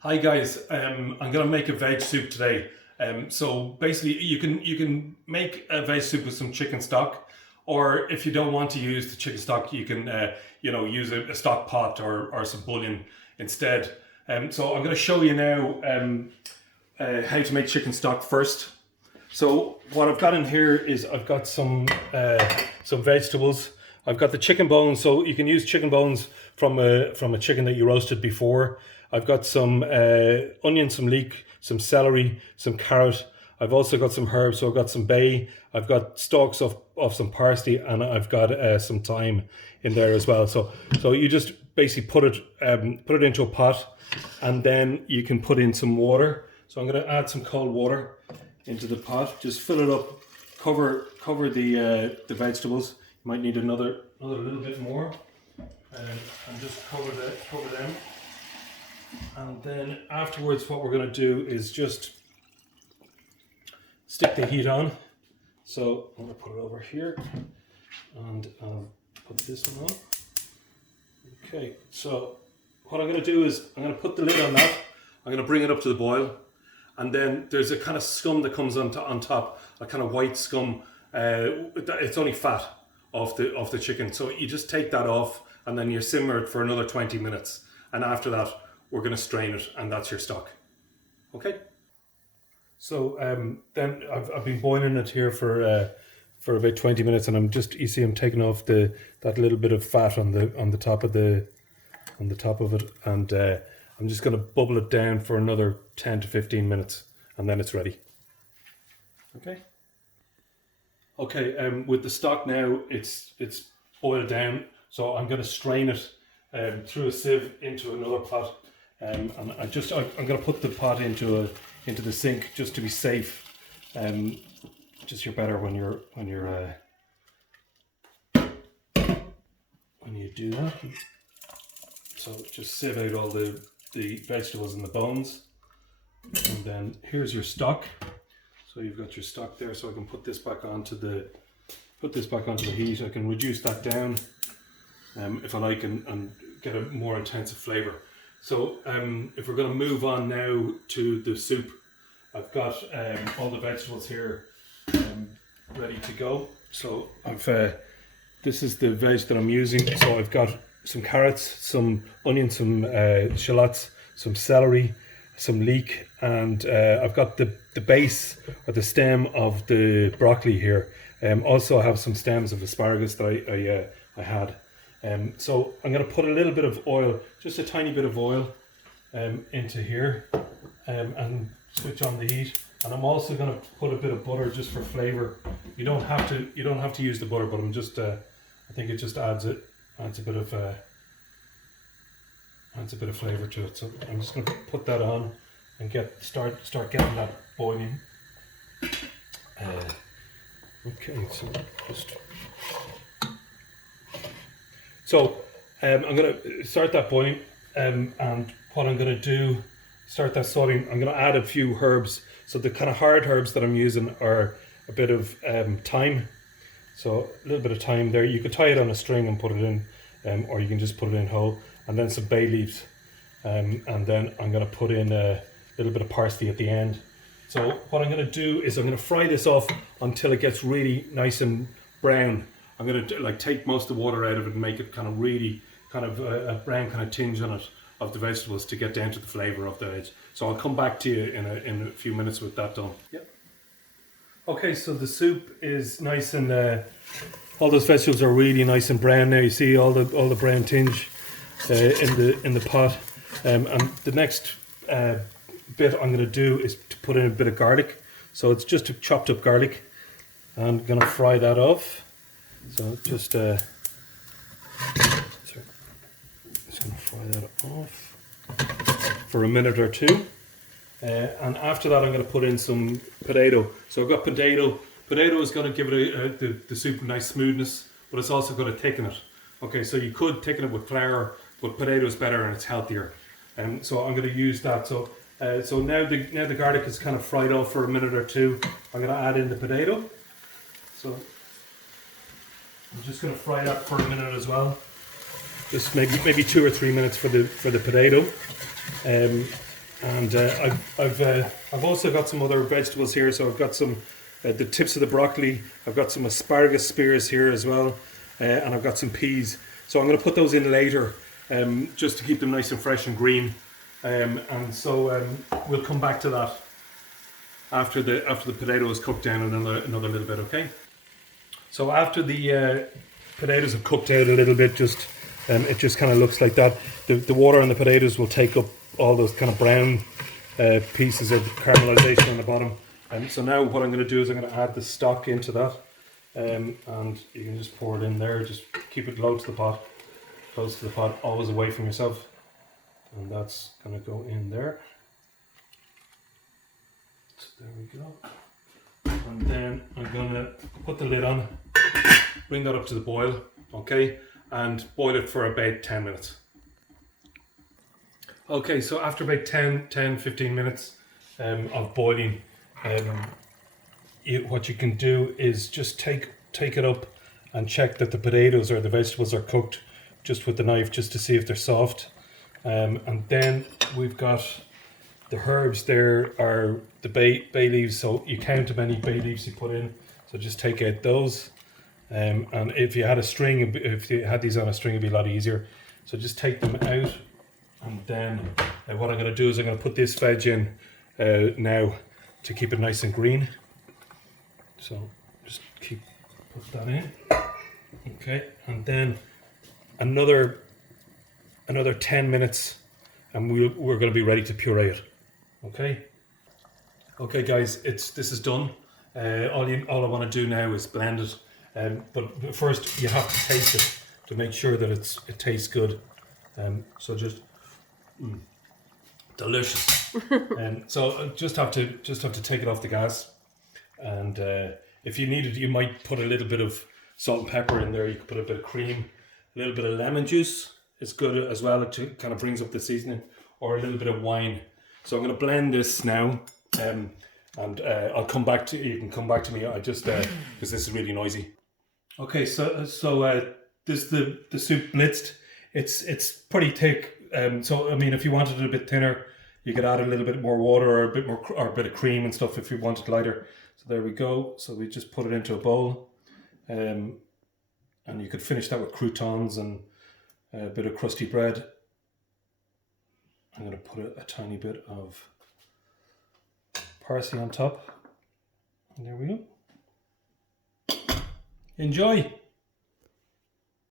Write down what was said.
Hi guys, I'm gonna make a veg soup today. So basically, you can make a veg soup with some chicken stock, or if you don't want to use the chicken stock, you can use a stock pot or some bouillon instead. So I'm gonna show you now how to make chicken stock first. So what I've got in here is I've got some vegetables. I've got the chicken bones, so you can use chicken bones from a chicken that you roasted before. I've got some onion, some leek, some celery, some carrot. I've also got some herbs, so I've got some bay. I've got stalks of some parsley, and I've got some thyme in there as well. So you just basically put it into a pot, and then you can put in some water. So I'm going to add some cold water into the pot. Just fill it up. Cover the vegetables. You might need another little bit more, and just cover them. And then afterwards, what we're going to do is just stick the heat on. So I'm going to put it over here, and I'll put this one on. Okay. So what I'm going to do is I'm going to put the lid on that. I'm going to bring it up to the boil. And then there's a kind of scum that comes on top, a kind of white scum. It's only fat off the chicken. So you just take that off, and then you simmer it for another 20 minutes. And after that, we're going to strain it, and that's your stock. Okay. So then I've been boiling it here for about 20 minutes, and you see I'm taking off that little bit of fat on the top of it, and I'm just going to bubble it down for another 10 to 15 minutes, and then it's ready. Okay. Okay. With the stock now, it's boiled down, so I'm going to strain it through a sieve into another pot, and I'm going to put the pot into the sink just to be safe. Just you're better when you do that. So just sieve out all the vegetables and the bones, and then here's your stock. So you've got your stock there. So I can put this back onto the heat. I can reduce that down if I like, and get a more intensive flavor. So if we're going to move on now to the soup, I've got all the vegetables here ready to go. So this is the veg that I'm using. So I've got some carrots, some onions, some shallots, some celery, some leek, and I've got the base or the stem of the broccoli here. Also I have some stems of asparagus that I had. So I'm going to put a little bit of oil, just a tiny bit of oil, into here, and switch on the heat. And I'm also going to put a bit of butter just for flavor. You don't have to use the butter, but I think it just adds a bit of flavor to it. So I'm just going to put that on and start getting that boiling. Okay, so I'm going to start that boiling, and what I'm going to do, start that sauteing. I'm going to add a few herbs. So the kind of hard herbs that I'm using are a bit of thyme. So a little bit of thyme there. You could tie it on a string and put it in, or you can just put it in whole. And then some bay leaves, and then I'm going to put in a little bit of parsley at the end. So what I'm going to do is I'm going to fry this off until it gets really nice and brown. I'm going to take most of the water out of it and make it kind of really a brown kind of tinge on it of the vegetables to get down to the flavour of the veg. So I'll come back to you in a few minutes with that done. Yep. Okay, so the soup is nice, and all those vegetables are really nice and brown now. You see all the brown tinge in the pot, and the next bit I'm going to do is to put in a bit of garlic. So it's just a chopped up garlic. I'm going to fry that off. So just going to fry that off for a minute or two, and after that I'm going to put in some potato. So I've got potato. Potato is going to give it the soup a nice smoothness, but it's also going to thicken it. Okay, so you could thicken it with flour, but potato is better and it's healthier. So I'm going to use that. So now the garlic is kind of fried off for a minute or two. I'm going to add in the potato. So I'm just going to fry that for a minute as well. Just maybe 2 or 3 minutes for the potato. And I've also got some other vegetables here. So I've got some the tips of the broccoli. I've got some asparagus spears here as well, and I've got some peas. So I'm going to put those in later, just to keep them nice and fresh and green. And so we'll come back to that after the potato is cooked down another little bit. Okay. So after the potatoes have cooked out a little bit, just it just kind of looks like that. The water on the potatoes will take up all those kind of brown pieces of caramelization on the bottom. So now what I'm going to do is I'm going to add the stock into that, and you can just pour it in there. Just keep it low to the pot, close to the pot, always away from yourself. And that's going to go in there. So there we go. And then I'm going to put the lid on, bring that up to the boil, okay, and boil it for about 10 minutes. Okay, so after about 10-15 minutes of boiling, what you can do is just take it up and check that the potatoes or the vegetables are cooked just with the knife, just to see if they're soft. And then we've got the herbs. There are the bay leaves, so you count how many bay leaves you put in. So just take out those. And if you had these on a string, it'd be a lot easier. So just take them out. And then what I'm going to do is I'm going to put this veg in now to keep it nice and green. So just put that in. Okay, and then another 10 minutes, and we're going to be ready to puree it. Okay, guys, this is done. All I want to do now is blend it. But first, you have to taste it to make sure that it tastes good. So just. Delicious. So just have to take it off the gas, and if you needed, you might put a little bit of salt and pepper in there. You could put a bit of cream, a little bit of lemon juice. It's good as well. It kind of brings up the seasoning, or a little bit of wine. So I'm going to blend this now, and I'll come back to you. You can come back to me. I just because this is really noisy. Okay, so this the soup blitzed. It's pretty thick. So I mean, if you wanted it a bit thinner, you could add a little bit more water or a bit of cream and stuff if you want it lighter. So there we go. So we just put it into a bowl, and you could finish that with croutons and a bit of crusty bread. I'm going to put a tiny bit of parsley on top, and there we go. Enjoy.